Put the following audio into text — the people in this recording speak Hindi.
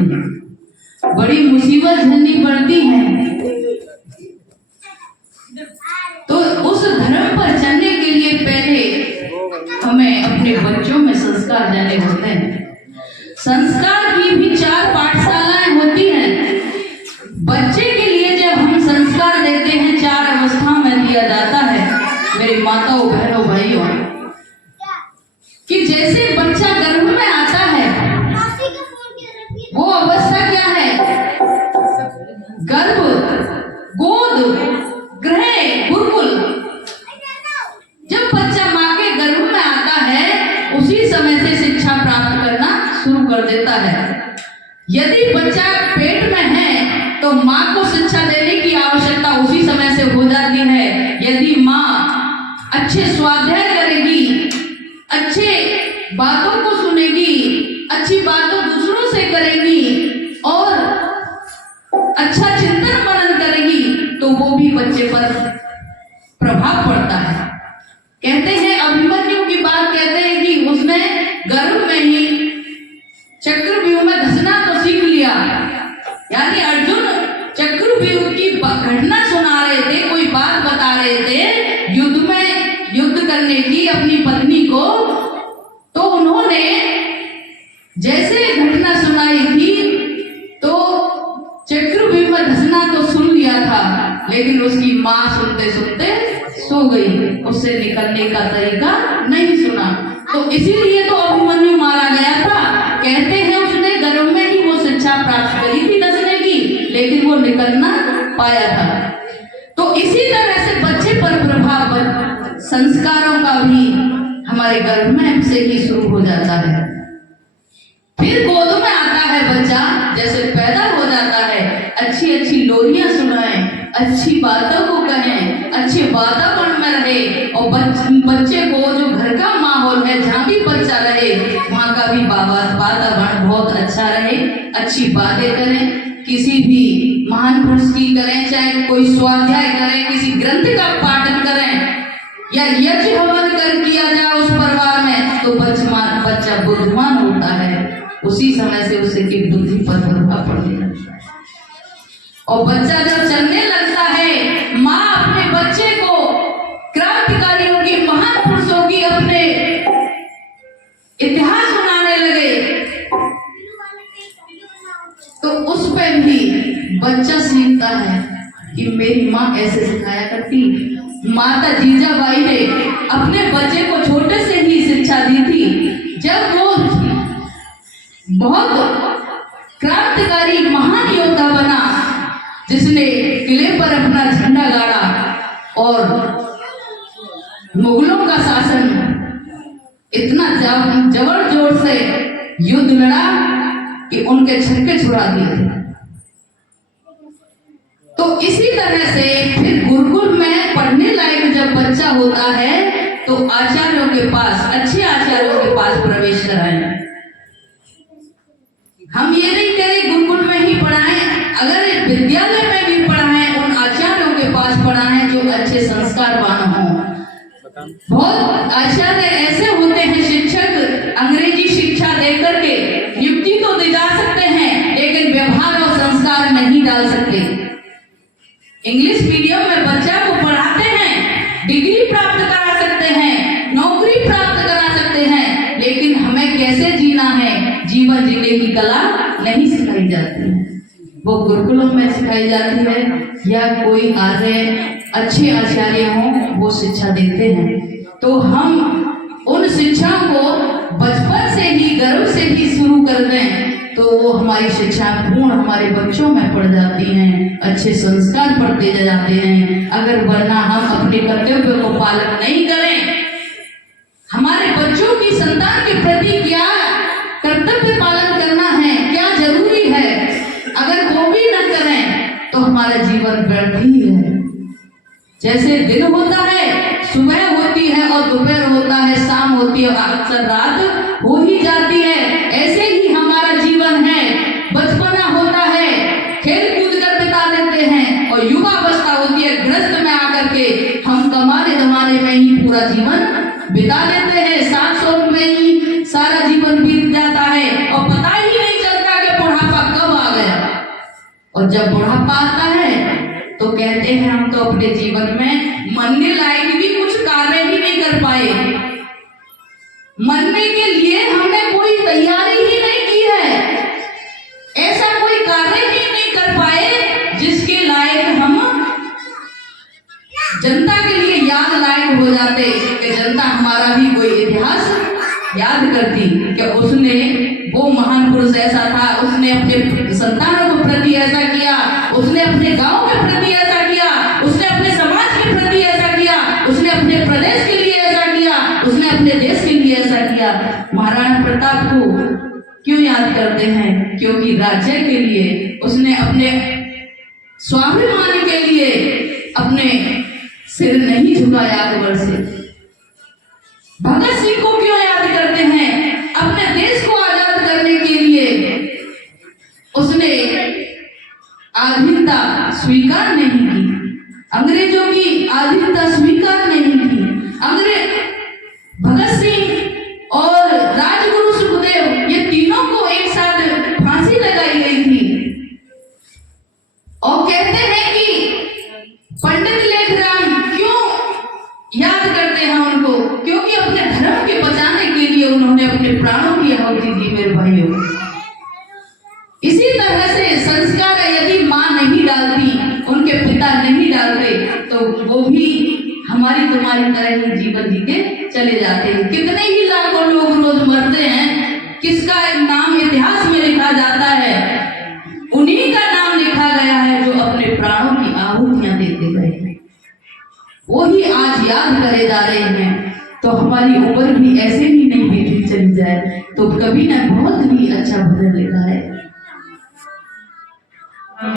होती है, बड़ी मुसीबत झेलनी पड़ती है। तो उस धर्म पर चलने के लिए पहले हमें अपने बच्चों में संस्कार देने होते हैं। संस्कार की भी 4 पाठशालाएं होती हैं। बच्चे के लिए जब हम संस्कार देते हैं 4 अवस्था में दिया जाता है मेरे माताओं, बहनों, भाइयों, कि जैसे बच्चा गर्भ में आता है, वो अवस्था क्या है? गर्भ, गोद, गृह, गुरुकुल। जब बच्चा माँ के गर्भ में आता है उसी समय से शिक्षा प्राप्त करना शुरू कर देता है। यदि बच्चा पेट में है तो माँ को शिक्षा देने की आवश्यकता उसी समय से हो जाती है। यदि माँ अच्छे स्वाध्याय करेगी, अच्छे बातों को सुनेगी, अच्छी बातों दूसरों से करेगी और अच्छा चिंतन मनन करेगी तो वो भी बच्चे पर प्रभाव पड़ता है। कहते हैं अभिमन्यु की बात कहते हैं कि उसने गर्भ में ही चक्रव्यूह में धंसना तो सीख लिया। यानी अर्जुन चक्रव्यूह की घटना सुना रहे थे, कोई बात बता रहे थे युद्ध में, युद्ध करने की अपनी पत्नी को, तो उन्होंने जैसे घटना सुनाई थी तो चक्रव्यूह में धंसना तो सुन लिया था, लेकिन उसकी माँ सुनते सुनते सो गई, उससे निकलने का तरीका नहीं सुना। तो इसीलिए तो अभिमन्यु मारा गया था। कहते हैं उसने गर्भ में ही वो शिक्षा प्राप्त करी थी धंसने की, लेकिन वो निकल ना पाया था। तो इसी तरह से बच्चे पर प्रभाव संस्कारों का भी हमारे गर्भ में से ही शुरू हो जाता है। फिर गोद में आता है बच्चा, जैसे पैदा हो जाता है, अच्छी अच्छी लोरियां सुनाएं, अच्छी बातों को कहें, अच्छे वातावरण में रहे और बच्चे को जो घर का माहौल है जहाँ भी बच्चा रहे वहाँ का भी वातावरण बहुत अच्छा रहे, अच्छी बातें करें, किसी भी महान पुरुष की करें, चाहे कोई स्वाध्याय करें, किसी ग्रंथ का पाठन करें या यज्ञ हवन कर किया जाए उस परिवार में, तो बच्चा बुद्धिमान होता है। उसी समय से उसे की बुद्धि पर प्रभाव पड़ने लगता है। और बच्चा जब चलने लगता है, माँ अपने बच्चे को क्रांतिकारियों की, महान पुरुषों की अपने इतिहास सुनाने लगे तो उस पे भी बच्चा सीखता है कि मेरी माँ ऐसे सिखाया करती। माता जीजाबाई ने अपने बच्चे को छोटे से ही शिक्षा दी थी। जब वो बहुत क्रांतिकारी महान योद्धा बना, जिसने किले पर अपना झंडा गाड़ा और मुगलों का शासन इतना जबर जोर से युद्ध लड़ा कि उनके छक्के छुड़ा दिए थे। तो इसी तरह से फिर गुरुकुल में पढ़ने लायक जब बच्चा होता है तो आचार्यों के पास, अच्छे आचार्यों के पास प्रवेश कराएं। हम ये नहीं कह रहे गुरुकुल में ही पढ़ाएं, अगर विद्यालय में भी पढ़ाएं, उन आचार्यों के पास पढ़ाएं जो अच्छे संस्कारवान हों। बहुत आचार्य ऐसे होते हैं, शिक्षक अंग्रेजी शिक्षा देकर के नियुक्ति तो दे जा सकते हैं, लेकिन व्यवहार और संस्कार नहीं डाल सकते। इंग्लिश मीडियम में बच्चा को पढ़ाते हैं, डिग्री प्राप्त करा सकते हैं, नौकरी प्राप्त करा सकते हैं, लेकिन हमें कैसे जीना है, जीवन जीने की कला नहीं सिखाई जाती है। वो गुरुकुलों में सिखाई जाती है या कोई अच्छे आचार्य हों वो शिक्षा देते हैं। तो हम उन शिक्षा को बचपन से ही, गर्भ से ही शुरू कर दें तो वो हमारी शिक्षा पूर्ण हमारे बच्चों में पड़ जाती हैं, अच्छे संस्कार पड़ते जाते हैं। अगर वरना हम अपने कर्तव्य को पालन नहीं करें, हमारे बच्चों की, संतान के प्रति क्या कर्तव्य पालन करना है, क्या जरूरी है, अगर वो भी न करें तो हमारा जीवन व्यर्थ ही है। जैसे दिन होता है, सुबह होती है और दोपहर होता है, शाम होती है और अक्सर रात हो ही जाती है, ऐसे ही हमारा जीवन है। बचपना होता है, खेल कूद कर बिता देते हैं और युवावस्था होती है, गृहस्थ में आकर के हम कमाने धमाने में ही पूरा जीवन बिता देते हैं, 700 में ही सारा जीवन बीत जाता है और पता ही नहीं चलता कि बुढ़ापा और जब बुढ़ापा आता है तो कहते हैं हम तो अपने जीवन में मरने लायक भी कुछ कार्य ही नहीं कर पाए, मरने के लिए हमने कोई तैयारी ही नहीं की है, ऐसा कोई कार्य ही नहीं कर पाए जिसके लायक हम जनता के लिए याद लायक हो जाते कि जनता हमारा भी कोई इतिहास याद करती कि उसने, वो महान पुरुष ऐसा था, उसने अपने संतानों के प्रति ऐसा किया, उसने अपने गांव के प्रति ऐसा किया, उसने अपने समाज के प्रति ऐसा किया, उसने अपने प्रदेश के लिए ऐसा किया, उसने अपने देश के लिए ऐसा किया। महाराणा प्रताप को क्यों याद करते हैं? क्योंकि राज्य के लिए उसने अपने स्वाभिमान के लिए अपने सिर नहीं झुकाया अकबर से। भगत सिंह को क्यों याद करते हैं? अपने देश को आजाद करने के लिए उसने अधीनता स्वीकार नहीं की, अंग्रेजों की अधीनता स्वीकार नहीं की। भगत सिंह और राजगुरु सुखदेव, ये तीनों को एक साथ फांसी लगाई गई थी और कहते हैं कि पंडित लेखराम क्यों याद करते हैं उनको? क्योंकि अपने धर्म के बचाने के लिए उन्होंने अपने प्राणों की आहुति दी मेरे भाइयों। इसी तरह से संस्कार यदि माँ नहीं डालती, उनके पिता नहीं डालते, तो वो भी हमारी तुम्हारी तरह ही जीवन जी के चले जाते हैं। कितने ही लाखों लोग रोज मरते हैं, किसका नाम इतिहास में लिखा जाता है? उन्हीं का नाम लिखा गया है जो अपने प्राणों की आहुतियां देते गए हैं, वो ही आज याद करे जा रहे हैं। तो हमारी उम्र भी ऐसे ही नहीं बीतती चली जाए तो कभी ना बहुत ही अच्छा